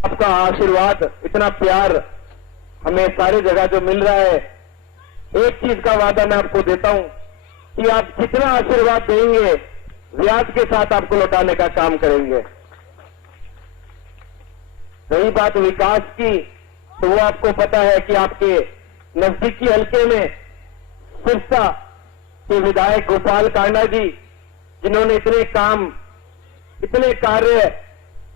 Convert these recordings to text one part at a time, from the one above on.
आपका आशीर्वाद, इतना प्यार हमें सारी जगह जो मिल रहा है, एक चीज का वादा मैं आपको देता हूं कि आप जितना आशीर्वाद देंगे ब्याज के साथ आपको लौटाने का काम करेंगे। रही बात विकास की, तो वो आपको पता है कि आपके नजदीकी हल्के में सिरसा के विधायक गोपाल कांडा जी, जिन्होंने इतने काम, इतने कार्य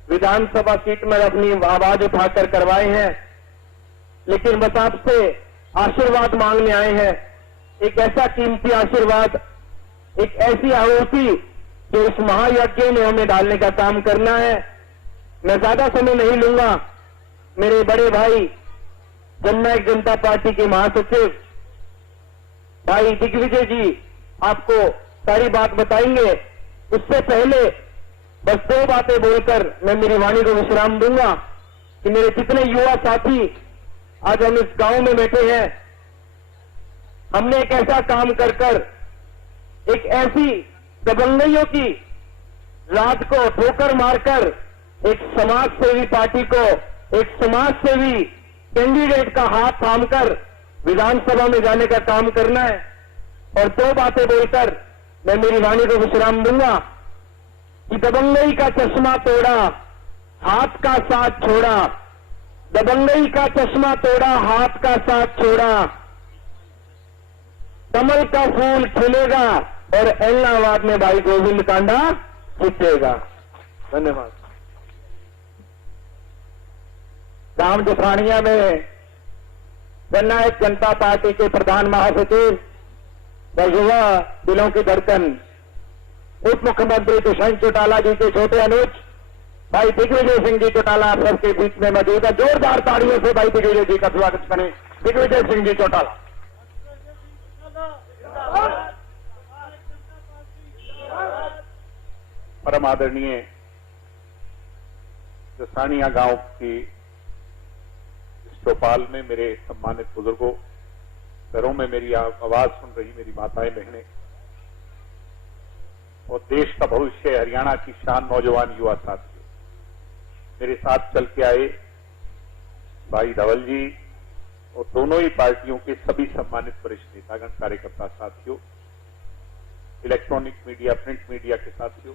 विधानसभा सीट में अपनी आवाज उठाकर करवाए हैं, लेकिन बस आपसे आशीर्वाद मांगने आए हैं। एक ऐसा कीमती आशीर्वाद, एक ऐसी आहुति जो इस महायज्ञ में हमें डालने का काम करना है। मैं ज्यादा समय नहीं लूंगा। मेरे बड़े भाई जननायक जनता पार्टी के महासचिव भाई दिग्विजय जी आपको सारी बात बताएंगे। उससे पहले बस दो बातें बोलकर मैं मेरी वाणी को विश्राम दूंगा कि मेरे जितने युवा साथी आज हम इस गांव में बैठे हैं, हमने एक ऐसा काम कर कर एक ऐसी दबंगइयों की रात को ठोकर मारकर एक समाज सेवी पार्टी को, एक समाज सेवी कैंडिडेट का हाथ थामकर विधानसभा में जाने का काम करना है। और दो बातें बोलकर मैं मेरी वाणी को विश्राम दूंगा कि दबंगई का चश्मा तोड़ा, हाथ का साथ छोड़ा। दबंगई का चश्मा तोड़ा, हाथ का साथ छोड़ा। कमल का फूल खिलेगा और इलाहाबाद में भाई गोविंद कांडा जीतेगा। धन्यवाद। गांव जफानिया में जननायक जनता पार्टी के प्रधान महासचिव व युवा दिलों की धड़कन उप मुख्यमंत्री दुष्यंत चौटाला जी के छोटे अनुज भाई दिग्विजय सिंह जी चौटाला आप सबके बीच में मौजूद है। जोरदार ताड़ियों से भाई दिग्विजय जी का स्वागत करें। दिग्विजय सिंह जी चौटाला। परम आदरणीय जसानिया गांव की चौपाल में मेरे सम्मानित बुजुर्गों, घरों में मेरी आवाज सुन रही मेरी माताएं बहनें और देश का भविष्य, हरियाणा की शान नौजवान युवा साथियों, मेरे साथ चल के आए भाई धवल जी और दोनों ही पार्टियों के सभी सम्मानित वरिष्ठ नेतागण, कार्यकर्ता साथियों, इलेक्ट्रॉनिक मीडिया, प्रिंट मीडिया के साथियों,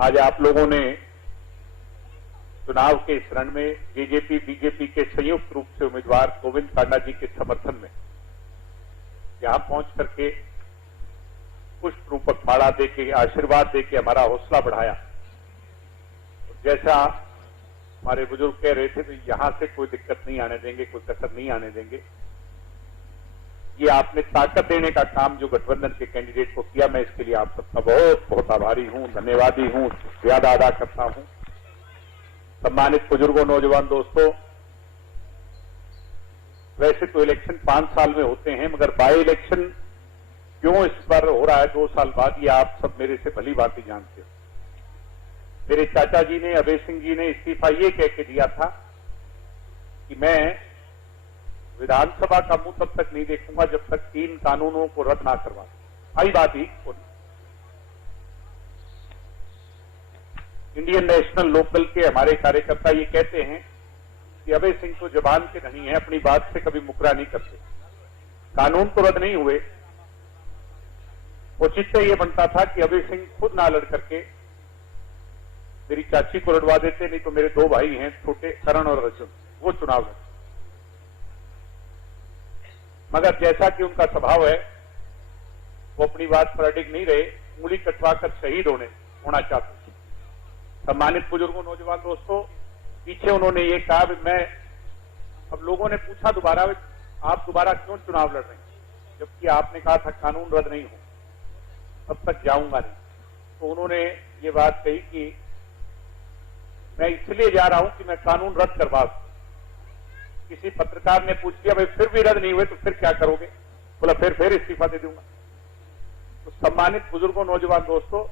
आज आप लोगों ने चुनाव के इस रण में जेजेपी बीजेपी के संयुक्त रूप से उम्मीदवार गोविंद कांडा जी के समर्थन में यहां पहुंच करके पुष्प रूपक माला देके, आशीर्वाद देके हमारा हौसला बढ़ाया। जैसा हमारे बुजुर्ग कह रहे थे, तो यहां से कोई दिक्कत नहीं आने देंगे, कोई कसर नहीं आने देंगे। ये आपने ताकत देने का काम जो गठबंधन के कैंडिडेट को किया, मैं इसके लिए आप सबका बहुत बहुत आभारी हूं, धन्यवादी हूं, ज्यादा अदा करता हूं। सम्मानित बुजुर्गों, नौजवान दोस्तों, वैसे तो इलेक्शन 5 साल में होते हैं, मगर बाई इलेक्शन क्यों इस बार हो रहा है 2 साल बाद, ये आप सब मेरे से भली बात ही जानते हो। मेरे चाचा जी ने, अभय सिंह जी ने इस्तीफा ये कह के दिया था कि मैं विधानसभा का मुंह तब तक नहीं देखूंगा जब तक 3 कानूनों को रद्द ना करवा दूं। आई बात ही इंडियन नेशनल लोकल के हमारे कार्यकर्ता ये कहते हैं कि अभय सिंह तो जबान के नहीं है, अपनी बात से कभी मुकरा नहीं करते। कानून तो रद्द नहीं हुए, उचित तो ये बनता था कि अभय सिंह खुद ना लड़ करके मेरी चाची को लड़वा देते, नहीं तो मेरे 2 भाई हैं छोटे, करण और अर्जुन, वो चुनाव लड़ते। मगर जैसा कि उनका स्वभाव है, वो अपनी बात पर अडिग नहीं रहे, उंगली कटवाकर शहीद होना चाहते। सम्मानित बुजुर्गों, नौजवान दोस्तों, पीछे उन्होंने ये कहा कि मैं, अब लोगों ने पूछा दोबारा, आप दोबारा क्यों चुनाव लड़ रहे हैं, जबकि आपने कहा था कानून रद्द नहीं हो, तब तक जाऊंगा नहीं। तो उन्होंने ये बात कही कि मैं इसलिए जा रहा हूं कि मैं कानून रद्द करवा सकूं। किसी पत्रकार ने पूछ लिया, भाई फिर भी रद्द नहीं हुए तो फिर क्या करोगे? बोला फिर इस्तीफा दे दूंगा। तो सम्मानित बुजुर्गों, नौजवान दोस्तों,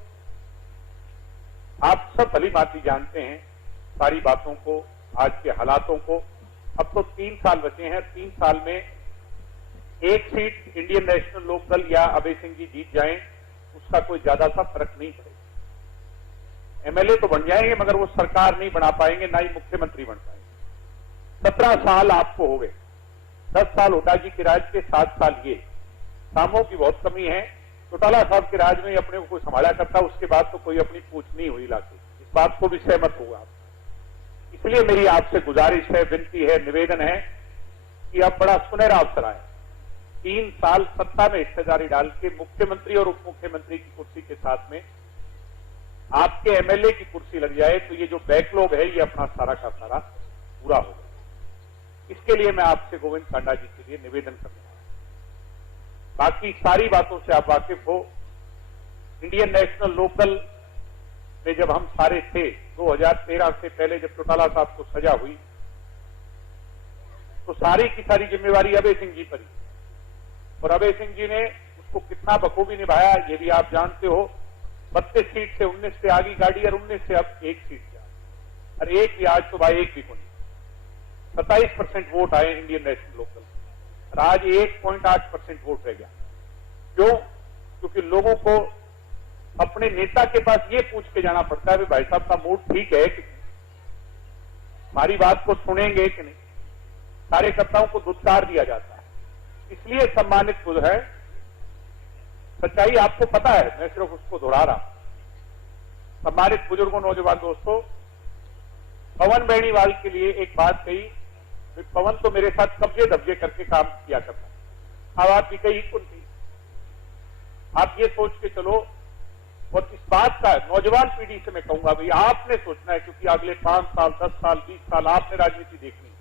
आप सब भली भांति जानते हैं सारी बातों को, आज के हालातों को। अब तो 3 साल बचे हैं, 3 साल में एक सीट इंडियन नेशनल लोकदल या अभय सिंह जी जीत जाएं, उसका कोई ज्यादा सा फर्क नहीं पड़ेगा। एमएलए तो बन जाएंगे मगर वो सरकार नहीं बना पाएंगे, ना ही मुख्यमंत्री बन पाएंगे। 17 साल आपको हो गए, 10 साल हुड्डा जी के राज के, 7 साल ये। कामों की बहुत कमी है। चौटाला साहब के राज में ही अपने को कोई संभाला करता, उसके बाद तो कोई अपनी पूछ नहीं हुई लाके। इस बात को भी सहमत होगा आप। इसलिए मेरी आपसे गुजारिश है, विनती है, निवेदन है कि अब बड़ा सुनहरा अवसर आया। 3 साल सत्ता में हिस्सेदारी डाल के मुख्यमंत्री और उप मुख्यमंत्री की कुर्सी के साथ में आपके एमएलए की कुर्सी लग जाए तो ये जो बैकलॉग है ये अपना सारा का सारा पूरा होगा। इसके लिए मैं आपसे गोविंद कांडा जी के लिए निवेदन करता हूं। बाकी सारी बातों से आप वाकिफ हो। इंडियन नेशनल लोकल में जब हम सारे थे 2013 से पहले, जब चौटाला साहब को सजा हुई तो सारी की सारी जिम्मेवारी अभय सिंह जी पर ही, और अभय सिंह जी ने उसको कितना बखूबी निभाया ये भी आप जानते हो। 32 सीट से 19 पे आ गई गाड़ी और 19 से अब 1 सीट पे आ, और एक भी आज तो भाई एक भी को नहीं। 27% वोट आए इंडियन नेशनल लोकल, और आज 1.8% वोट रह गया। क्यों? क्योंकि लोगों को अपने नेता के पास ये पूछ के जाना पड़ता है भाई साहब का मूड ठीक है कि हमारी बात को सुनेंगे कि नहीं। कार्यकर्ताओं को दुत्कार दिया जाता है, इसलिए सम्मानित खुद है। सच्चाई आपको पता है, मैं सिर्फ उसको दोहरा रहा हूं। सम्मानित बुजुर्गों, नौजवान दोस्तों, पवन बेनीवाल के लिए एक बात कही, पवन तो मेरे साथ कब्जे दब्जे करके काम किया करता। अब आप भी कही कौन थी? आप ये सोच के चलो, और इस बात का नौजवान पीढ़ी से मैं कहूंगा भाई आपने सोचना है, क्योंकि अगले 5 साल 10 साल 20 साल आपने राजनीति देखनी है।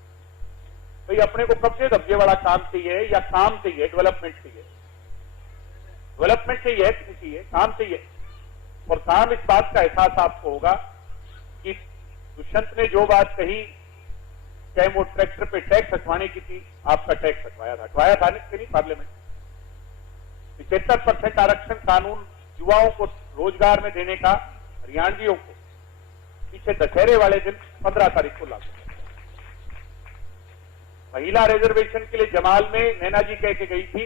भाई अपने को कब्जे दब्जे वाला काम चाहिए या काम चाहिए, डेवलपमेंट चाहिए? डेवलपमेंट चाहिए कि नहीं चाहिए? काम चाहिए। और काम इस बात का एहसास आपको होगा कि दुष्यंत ने जो बात कही, चाहे वो ट्रैक्टर पे टैक्स हटवाने की थी, आपका टैक्स हटवाया था नहीं पार्लियामेंट। 75% आरक्षण कानून युवाओं को रोजगार में देने का हरियाणवियों को पीछे दशहरे वाले दिन 15 तारीख को लागू। महिला रिजर्वेशन के लिए जमाल में नैना जी कह के गई थी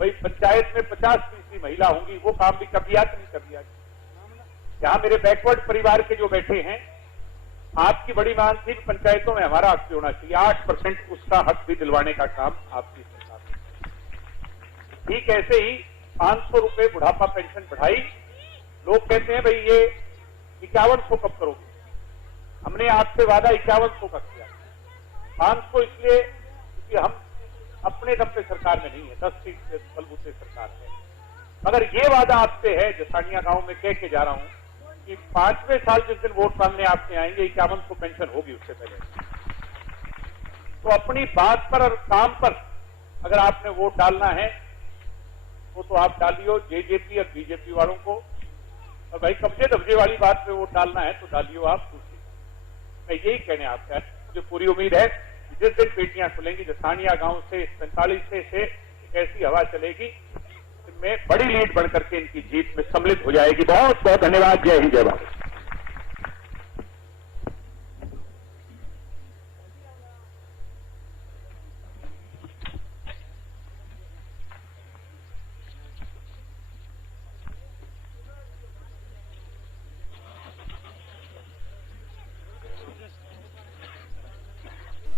भाई पंचायत में 50% महिला होंगी, वो काम भी कर दिया कि नहीं कर दिया? यहां मेरे बैकवर्ड परिवार के जो बैठे हैं, आपकी बड़ी मांग थी पंचायतों में हमारा हक होना चाहिए। 8% उसका हक भी दिलवाने का काम आपकी सरकार ने। ठीक ऐसे ही 500 रुपए बुढ़ापा पेंशन बढ़ाई। लोग कहते हैं भाई ये 5100 कब करोगे? हमने आपसे वादा 5100 का किया। 500 इसलिए क्योंकि हम अपने दम पे सरकार में नहीं है, 10 सीट से बलबूते सरकार है। मगर ये वादा आपसे है, जसानिया गांव में कह के जा रहा हूं कि 5वें साल जिस दिन वोट मांगने आपसे आएंगे 5100 पेंशन होगी उससे पहले। तो अपनी बात पर और काम पर अगर आपने वोट डालना है वो तो आप डालियो जेजेपी और बीजेपी वालों को, और भाई कब्जे दब्जे वाली बात पे वोट डालना है तो डालियो आप दूसरी। मैं यही कहने आपका मुझे पूरी उम्मीद है कि जिस दिन पेटियां खुलेंगी जसानिया गांव से 45 से एक ऐसी हवा चलेगी में बड़ी लीड बढ़कर के इनकी जीत में सम्मिलित हो जाएगी। बहुत बहुत धन्यवाद। जय हिंद, जय भारत।